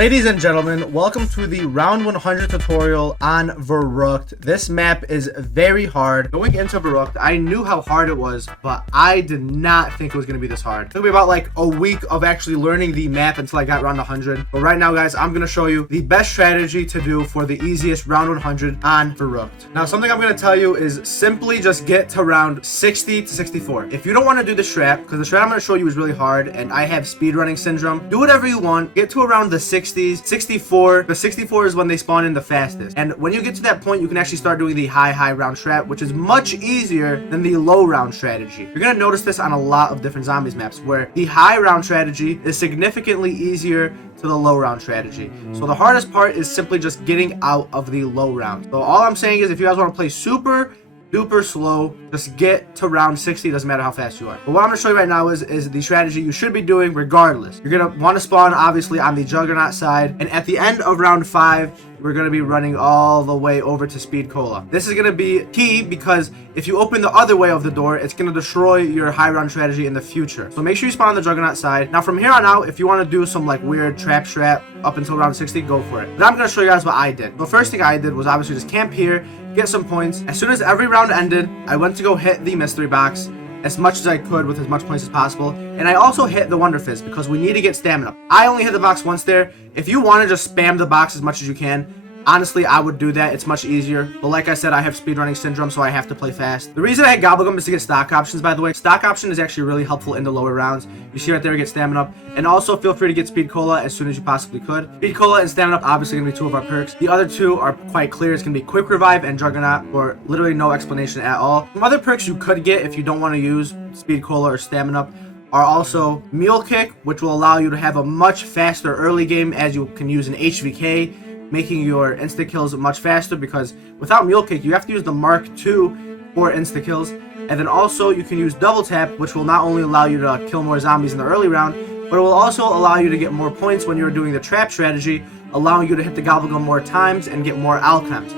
Ladies and gentlemen, welcome to the round 100 tutorial on Verruckt. This map is very hard. Going into Verruckt, I knew how hard it was, but I did not think it was going to be this hard. It took me about like a week of actually learning the map until I got round 100. But right now, guys, I'm going to show you the best strategy to do for the easiest round 100 on Verruckt. Now, something I'm going to tell you is simply just get to round 60 to 64. If you don't want to do the strat, because the strat I'm going to show you is really hard and I have speedrunning syndrome, do whatever you want. Get to around the 60s, 64. The 64 is when they spawn in the fastest. And when you get to that point, you can actually start doing the high round strat, which is much easier than the low round strategy. You're going to notice this on a lot of different zombies maps, where the high round strategy is significantly easier to the low round strategy. So the hardest part is simply just getting out of the low round. So all I'm saying is if you guys want to play super duper slow, just get to round 60. Doesn't matter how fast you are. But what I'm going to show you right now is the strategy you should be doing regardless. You're going to want to spawn obviously on the juggernaut side, and at the end of round 5 we're going to be running all the way over to speed cola. This is going to be key because if you open the other way of the door, it's going to destroy your high round strategy in the future. So make sure you spawn on the juggernaut side. Now from here on out, if you want to do some like weird trap strat up until round 60, go for it. But I'm going to show you guys what I did. The first thing I did was obviously just camp here, get some points. As soon as every round ended, I went to go hit the mystery box as much as I could with as much points as possible. And I also hit the Wonder Fizz because we need to get stamina. I only hit the box once there. If you want to just spam the box as much as you can, honestly, I would do that. It's much easier. But like I said, I have speedrunning syndrome, so I have to play fast. The reason I had Gobblegum is to get stock options, by the way. Stock option is actually really helpful in the lower rounds. You see right there, get stamina up. And also feel free to get speed cola as soon as you possibly could. Speed cola and stamina up obviously going to be two of our perks. The other two are quite clear. It's going to be quick revive and juggernaut, for literally no explanation at all. Some other perks you could get if you don't want to use speed cola or stamina up are also Mule Kick, which will allow you to have a much faster early game as you can use an HVK, making your insta kills much faster, because without Mule Kick you have to use the Mark II for insta kills. And then also you can use double tap, which will not only allow you to kill more zombies in the early round, but it will also allow you to get more points when you're doing the trap strategy, allowing you to hit the Gobblegum more times and get more alchems.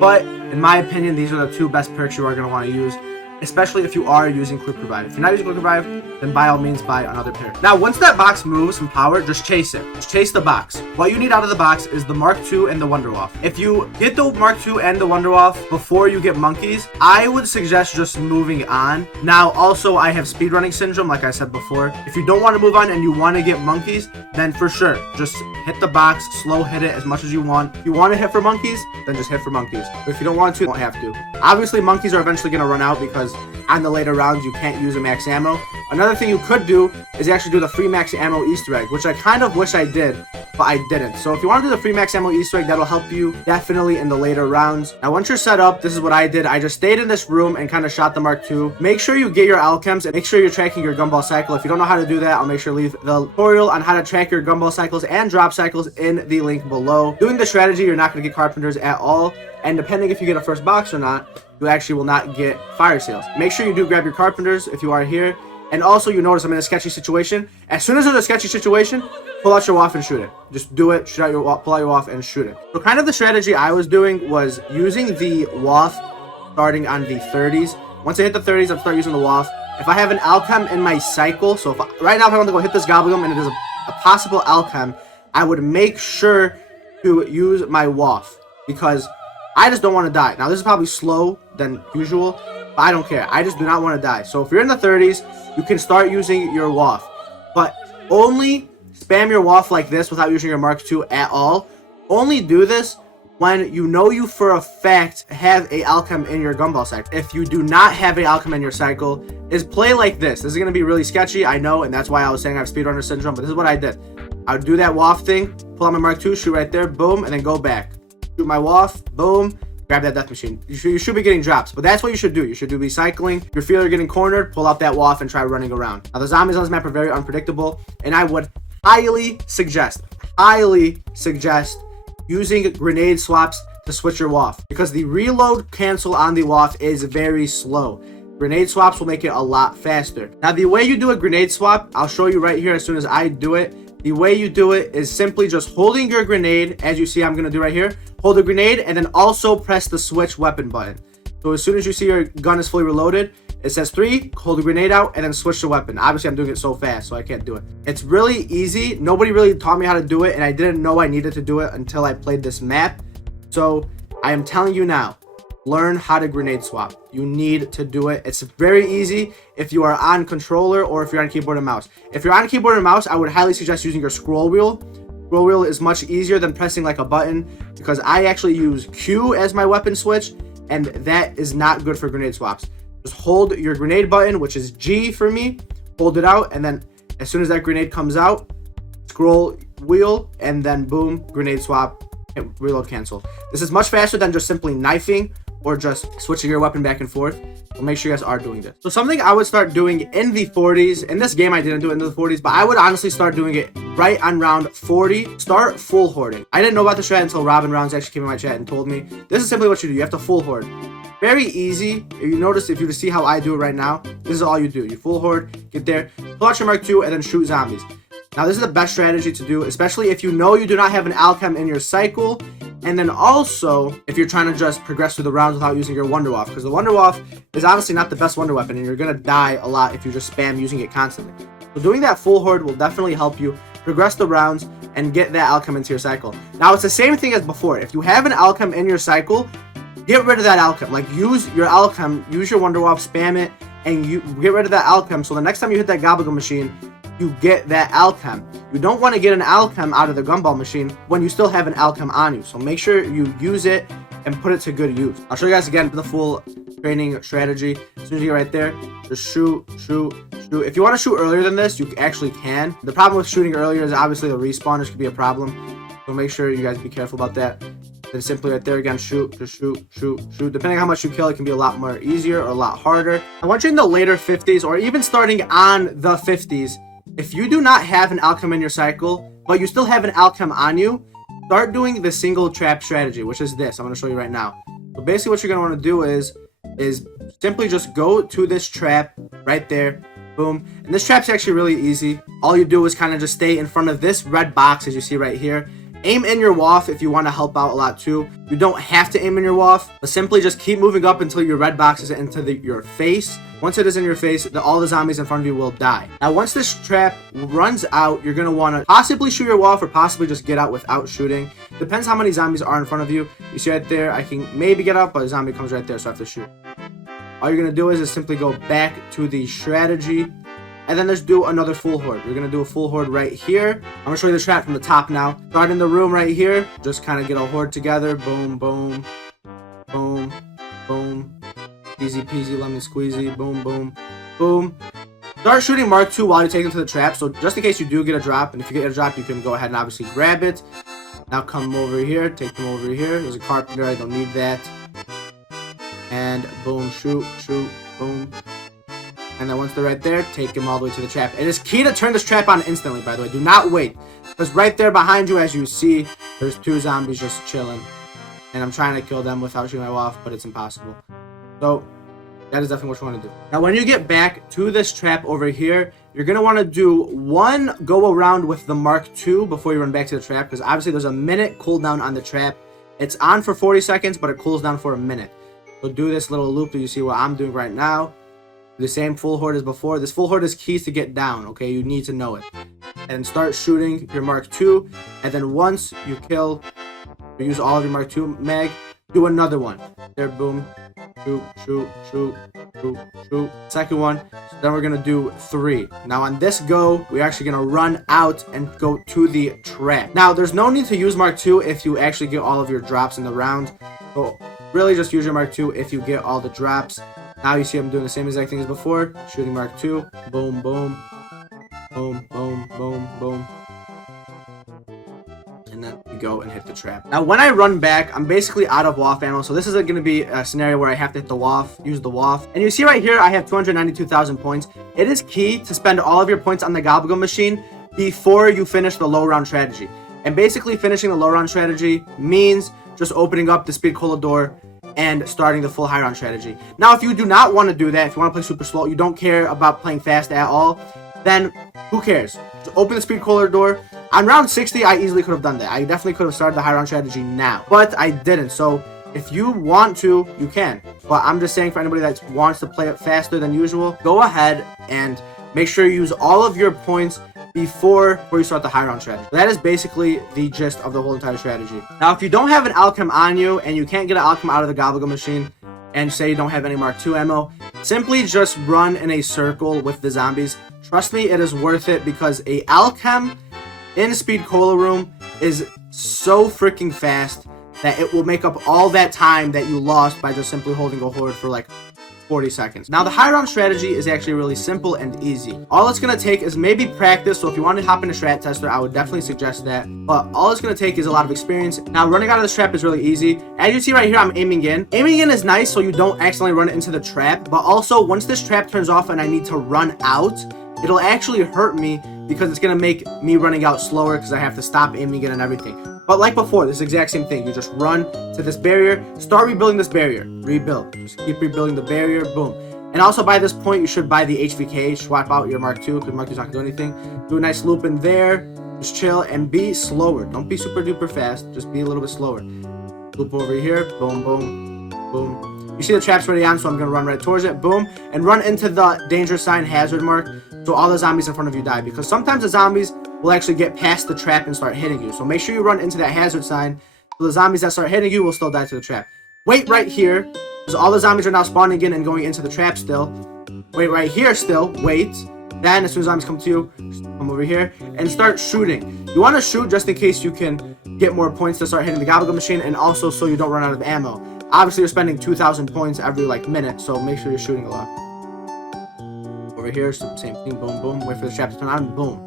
But in my opinion, these are the two best perks you are going to want to use, especially if you are using quick revive. If you're not using quick revive, then by all means buy another pair. Now once that box moves from power, just chase it. Just chase the box. What you need out of the box is the Mark II and the Wonder Waff. If you get the Mark II and the Wonder Waff before you get monkeys, I would suggest just moving on. Now also I have speedrunning syndrome, like I said before. If you don't want to move on and you want to get monkeys, then for sure just hit the box, slow hit it as much as you want. If you want to hit for monkeys, then just hit for monkeys. But if you don't want to, you don't have to. Obviously monkeys are eventually going to run out because on the later rounds you can't use a max ammo. Another thing you could do is actually do the free max ammo Easter egg, which I kind of wish I did, but I didn't. So if you want to do the free max ammo Easter egg, that'll help you definitely in the later rounds. Now once you're set up, this is what I did. I just stayed in this room and kind of shot the Mark II. Make sure you get your alchems and make sure you're tracking your gumball cycle. If you don't know how to do that, I'll make sure to leave the tutorial on how to track your gumball cycles and drop cycles in the link below. Doing the strategy, you're not going to get carpenters at all, and depending if you get a first box or not, you actually will not get fire sales. Make sure you do grab your carpenters if you are here. And also, you notice I'm in a sketchy situation. As soon as there's a sketchy situation, pull out your waff and shoot it. Just do it, shoot out your waff, pull out your waff and shoot it. So kind of the strategy I was doing was using the waff starting on the 30s. Once I hit the 30s, I'll start using the waff. If I have an alchem in my cycle, so right now if I want to go hit this Gobblegum and it is a possible alchem, I would make sure to use my waff because I just don't want to die. Now this is probably slow than usual, but I don't care. I just do not want to die. So if you're in the 30s, you can start using your waff, but only spam your waff like this without using your Mark II at all. Only do this when you know you for a fact have a alchem in your gumball cycle. If you do not have a alchem in your cycle, is play like this. This is going to be really sketchy, I know, and that's why I was saying I have speedrunner syndrome, but this is what I did. I would do that waff thing, pull out my Mark II, shoot right there, boom, and then go back. Shoot my waff, boom, grab that death machine. You should be getting drops, but that's what you should do. You should be cycling. If you feel you're getting cornered, pull out that waff and try running around. Now the zombies on this map are very unpredictable, and I would highly suggest using grenade swaps to switch your waff, because the reload cancel on the waff is very slow. Grenade swaps will make it a lot faster. Now the way you do a grenade swap, I'll show you right here as soon as I do it. The way you do it is simply just holding your grenade, as you see I'm going to do right here. Hold the grenade and then also press the switch weapon button. So as soon as you see your gun is fully reloaded, It says 3, hold the grenade out, and then switch the weapon. Obviously, I'm doing it so fast, so I can't do it. It's really easy. Nobody really taught me how to do it, and I didn't know I needed to do it until I played this map. So I am telling you now, learn how to grenade swap. You need to do it. It's very easy if you are on controller or if you're on keyboard and mouse. If you're on keyboard and mouse, I would highly suggest using your scroll wheel. Scroll wheel is much easier than pressing like a button, because I actually use Q as my weapon switch, and that is not good for grenade swaps. Just hold your grenade button, which is G for me, hold it out, and then as soon as that grenade comes out, scroll wheel, and then boom, grenade swap, and reload cancel. This is much faster than just simply knifing or just switching your weapon back and forth. So make sure you guys are doing this. So something I would start doing in the 40s, in this game I didn't do it in the 40s, but I would honestly start doing it right on round 40. Start full hoarding. I didn't know about the strat until Robin Rounds actually came in my chat and told me. This is simply what you do. You have to full hoard. Very easy. If you notice, if you see how I do it right now, this is all you do. You full hoard, get there, pull out your Mark II, and then shoot zombies. Now this is the best strategy to do, especially if you know you do not have an alchem in your cycle. And then also, if you're trying to just progress through the rounds without using your Wonder Waff, because the Wonder Waff is honestly not the best wonder weapon, and you're going to die a lot if you just spam using it constantly. So doing that full hoard will definitely help you progress the rounds and get that alchem into your cycle. Now, it's the same thing as before. If you have an alchem in your cycle, get rid of that alchem. Like, use your alchem, use your Wonder Waff, spam it, and you get rid of that alchem, so the next time you hit that gobble machine, you get that alchem. You don't want to get an alchem out of the gumball machine when you still have an alchem on you. So make sure you use it and put it to good use. I'll show you guys again the full training strategy. As soon as you get right there, just shoot, shoot, shoot. If you want to shoot earlier than this, you actually can. The problem with shooting earlier is obviously the respawners could be a problem. So make sure you guys be careful about that. Then simply right there again, shoot, just shoot, shoot, shoot. Depending on how much you kill, it can be a lot more easier or a lot harder. I want you in the later 50s or even starting on the 50s. If you do not have an alchem in your cycle, but you still have an alchem on you, start doing the single trap strategy, which is this. I'm going to show you right now. So basically what you're going to want to do is simply just go to this trap right there. Boom. And this trap's actually really easy. All you do is kind of just stay in front of this red box as you see right here. Aim in your waff if you want to help out a lot too. You don't have to aim in your waff, but simply just keep moving up until your red box is into your face. Once it is in your face, all the zombies in front of you will die. Now, once this trap runs out, you're going to want to possibly shoot your waff or possibly just get out without shooting. Depends how many zombies are in front of you. You see right there, I can maybe get out, but a zombie comes right there, so I have to shoot. All you're going to do is simply go back to the strategy, and then just do another full horde. You're going to do a full horde right here. I'm going to show you the trap from the top now. Start in the room right here. Just kind of get a horde together. Boom, boom, boom, boom. Easy peasy, lemon squeezy. Boom, boom, boom. Start shooting Mark II while you take them to the trap. So just in case you do get a drop, and if you get a drop, you can go ahead and obviously grab it. Now come over here. Take them over here. There's a carpenter. I don't need that. And boom, shoot, shoot, boom. And then once they're right there, take them all the way to the trap. It is key to turn this trap on instantly, by the way. Do not wait. Because right there behind you, as you see, there's 2 zombies just chilling. And I'm trying to kill them without shooting my waff, but it's impossible. So, that is definitely what you want to do. Now, when you get back to this trap over here, you're going to want to do one go around with the Mark II before you run back to the trap. Because obviously, there's a minute cooldown on the trap. It's on for 40 seconds, but it cools down for a minute. So, do this little loop that you see what I'm doing right now. The same full horde as before. This full horde is keys to get down, okay? You need to know it. And start shooting your Mark II. And then once you kill, you use all of your Mark II mag, do another one. There, boom. Shoot, shoot, shoot, shoot, shoot. Second one. So then we're going to do 3. Now on this go, we're actually going to run out and go to the trap. Now, there's no need to use Mark II if you actually get all of your drops in the round. So really just use your Mark II if you get all the drops. Now you see I'm doing the same exact thing as before. Shooting Mark II. Boom, boom. Boom, boom, boom, boom. And then you go and hit the trap. Now when I run back, I'm basically out of waff ammo. So this is going to be a scenario where I have to hit the waff, use the waff. And you see right here, I have 292,000 points. It is key to spend all of your points on the gobble machine before you finish the low round strategy. And basically finishing the low round strategy means just opening up the speed cola door and starting the full high round strategy. Now, if you do not want to do that, if you want to play super slow, you don't care about playing fast at all, then who cares? Just open the speed cooler door. On round 60, I easily could have done that. I definitely could have started the high round strategy now, but I didn't. So If you want to, you can. But I'm just saying for anybody that wants to play it faster than usual, go ahead and make sure you use all of your points before you start the high round strategy. That is basically the gist of the whole entire strategy. Now, if you don't have an alchem on you and you can't get an alchem out of the gobble machine and say you don't have any Mark II ammo, simply just run in a circle with the zombies. Trust me, it is worth it because a alchem in Speed Cola Room is so freaking fast that it will make up all that time that you lost by just simply holding a horde for like 40 seconds. Now, the high round strategy is actually really simple and easy. All it's going to take is maybe practice, so if you want to hop into Strat Tester, I would definitely suggest that. But all it's going to take is a lot of experience. Now, running out of this trap is really easy. As you see right here, I'm aiming in. Aiming in is nice so you don't accidentally run into the trap, but also once this trap turns off and I need to run out, it'll actually hurt me because it's going to make me running out slower because I have to stop aiming in and everything. But like before, this exact same thing. You just run to this barrier, start rebuilding this barrier, rebuild. Just keep rebuilding the barrier, boom. And also by this point, you should buy the HVK, swap out your Mark II, because Mark II's not going to do anything. Do a nice loop in there, just chill, and be slower. Don't be super duper fast, just be a little bit slower. Loop over here, boom, boom, boom. You see the trap's already on, so I'm going to run right towards it, boom. And run into the danger sign hazard mark, so all the zombies in front of you die. Because sometimes the zombies will actually get past the trap and start hitting you. So make sure you run into that hazard sign, so the zombies that start hitting you will still die to the trap. Wait right here, because all the zombies are now spawning in and going into the trap still. Wait right here still, wait. Then as soon as zombies come to you, come over here and start shooting. You want to shoot just in case you can get more points to start hitting the gobble machine, and also so you don't run out of ammo. Obviously you're spending 2,000 points every like minute, so make sure you're shooting a lot. Over here, same thing, boom, boom. Wait for the trap to turn on, boom.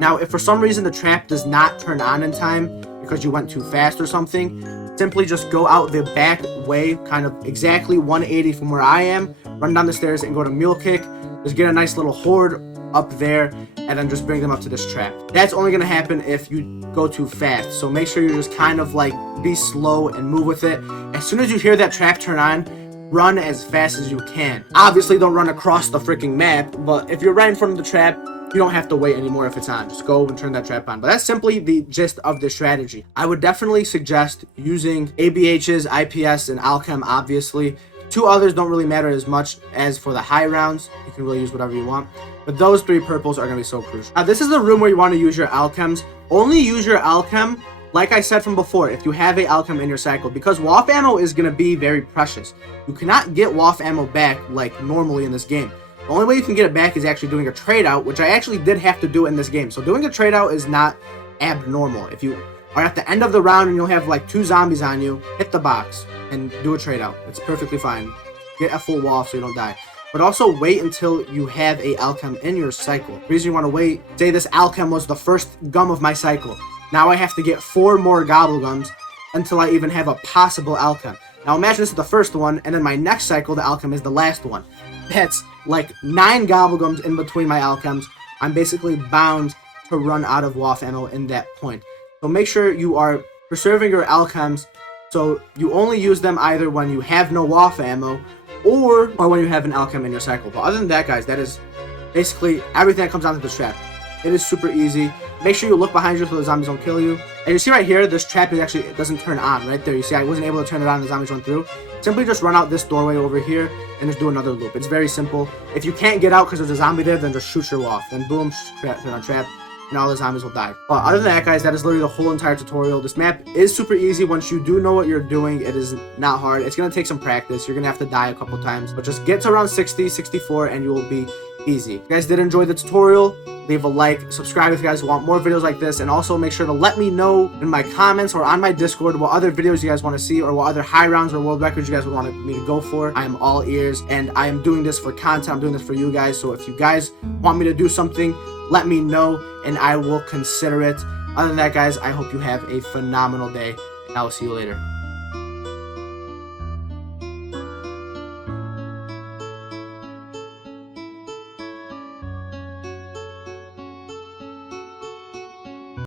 Now, if for some reason the trap does not turn on in time because you went too fast or something, simply just go out the back way, kind of exactly 180 from where I am, run down the stairs and go to Mule Kick. Just get a nice little horde up there and then just bring them up to this trap. That's only going to happen if you go too fast. So make sure you just kind of like be slow and move with it. As soon as you hear that trap turn on, run as fast as you can. Obviously, don't run across the freaking map, but if you're right in front of the trap, you don't have to wait anymore if it's on. Just go and turn that trap on. But that's simply the gist of the strategy. I would definitely suggest using ABHs, IPS, and Alchem, obviously. Two others don't really matter as much as for the high rounds. You can really use whatever you want. But those three purples are going to be so crucial. Now, this is the room where you want to use your Alchems. Only use your Alchem, like I said from before, if you have a Alchem in your cycle. Because WAF ammo is going to be very precious. You cannot get WAF ammo back like normally in this game. The only way you can get it back is actually doing a trade out, which I actually did have to do in this game. So doing a trade out is not abnormal. If you are at the end of the round and you'll have like 2 zombies on you, hit the box and do a trade out. It's perfectly fine. Get a full wall so you don't die. But also wait until you have a Alchem in your cycle. The reason you want to wait, say this Alchem was the first gum of my cycle. Now I have to get 4 more gobble gums until I even have a possible Alchem. Now imagine this is the first one, and then my next cycle, the Alchem is the last one. That's like 9 gobblegums in between my Alchems. I'm basically bound to run out of WAF ammo in that point. So make sure you are preserving your Alchems so you only use them either when you have no WAF ammo or when you have an Alchem in your cycle. But other than that, guys, that is basically everything that comes down to this trap. It is super easy. Make sure you look behind you so the zombies don't kill you. And you see right here, this trap is actually, it doesn't turn on right there. You see, I wasn't able to turn it on, the zombies run through. Simply just run out this doorway over here and just do another loop. It's very simple. If you can't get out because there's a zombie there, then just shoot your WAF. Then boom, turn on trap, and all the zombies will die. But other than that, guys, that is literally the whole entire tutorial. This map is super easy once you do know what you're doing. It is not hard. It's going to take some practice. You're going to have to die a couple times. But just get to around 60, 64, and you will be easy. If you guys did enjoy the tutorial, leave a like, subscribe if you guys want more videos like this, and also make sure to let me know in my comments or on my Discord what other videos you guys want to see or what other high rounds or world records you guys would want me to go for. I am all ears, and I am doing this for content. I'm doing this for you guys, so if you guys want me to do something, let me know, and I will consider it. Other than that, guys, I hope you have a phenomenal day, and I will see you later.